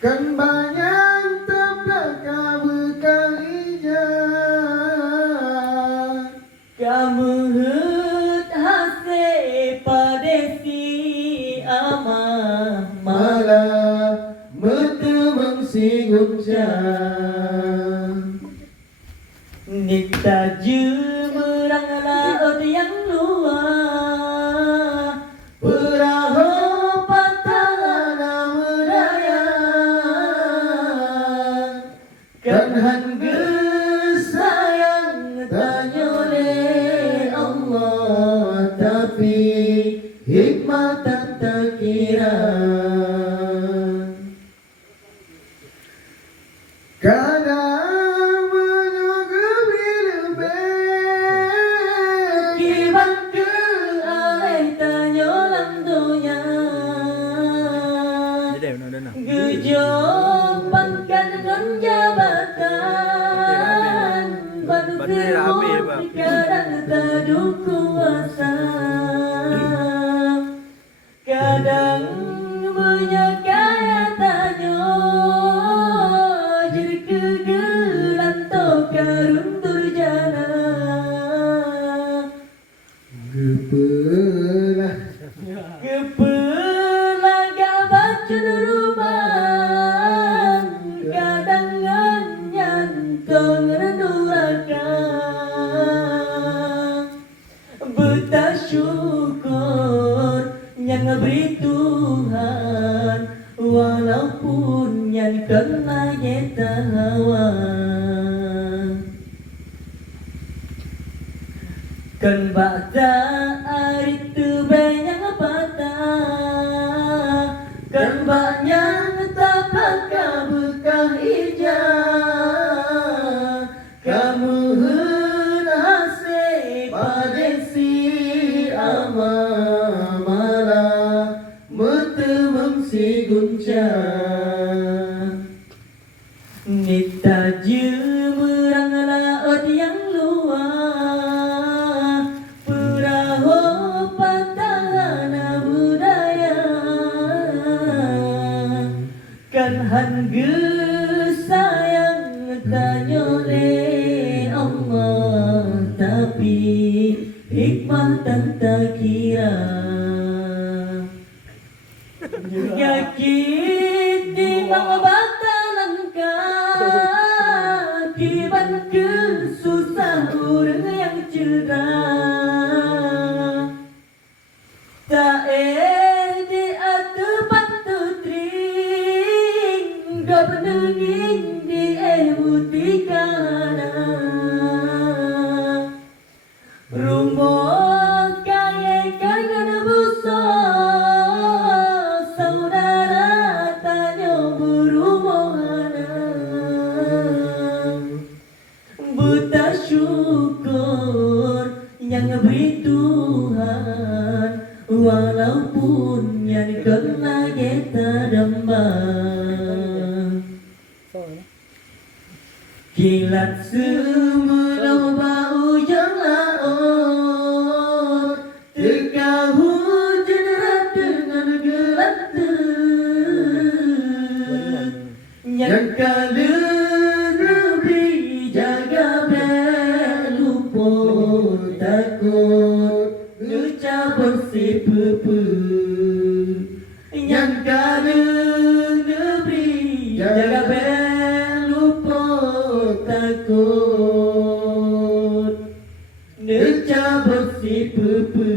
Kan banyak tabrak berkarija Kamu hasil padesi amah malah metemang si guncang Nita merang laut yang luar perahu patah budaya kan hangga sayang tanya oleh Allah tapi hikmah tak terkira kadang menunggu lebih Kiban ke alai tanyo lantunya Gejombankan dengan jabatan Banfirun kadang taduk kuasa Kadang menyakaya tanyo Jadi kegelan to karun turjana gepelah Kepelaga bacun rumah Kadang nyantong rendurakan Bertasyukur yang beri Tuhan Walaupun yang kena yeta hawa Kan baca itu banyak patah Kan banyak tapaka bekah ijah Kamu henase padesi ama malah metemang si guncang Nita merang laut yang luar Perahu patah budaya Kan hangga sayang tanya oleh Allah Tapi hikmah tak terkira Gakit di langkah Kiban ke susah orang yang cerah Tak di atepan tutring Gak penenging di butikana Rumah kaya kangen busok Saudara tanya berumahana Buta syukur yang beri Tuhan Walaupun yang kena kita dambang Kilat semelau bau yang laut Teka hujan rat dengan gelata Yang kala negeri jaga beluput Takut ngucap bersih pepe Yang kala negeri jaga beluput Takut ngucap bersih pepe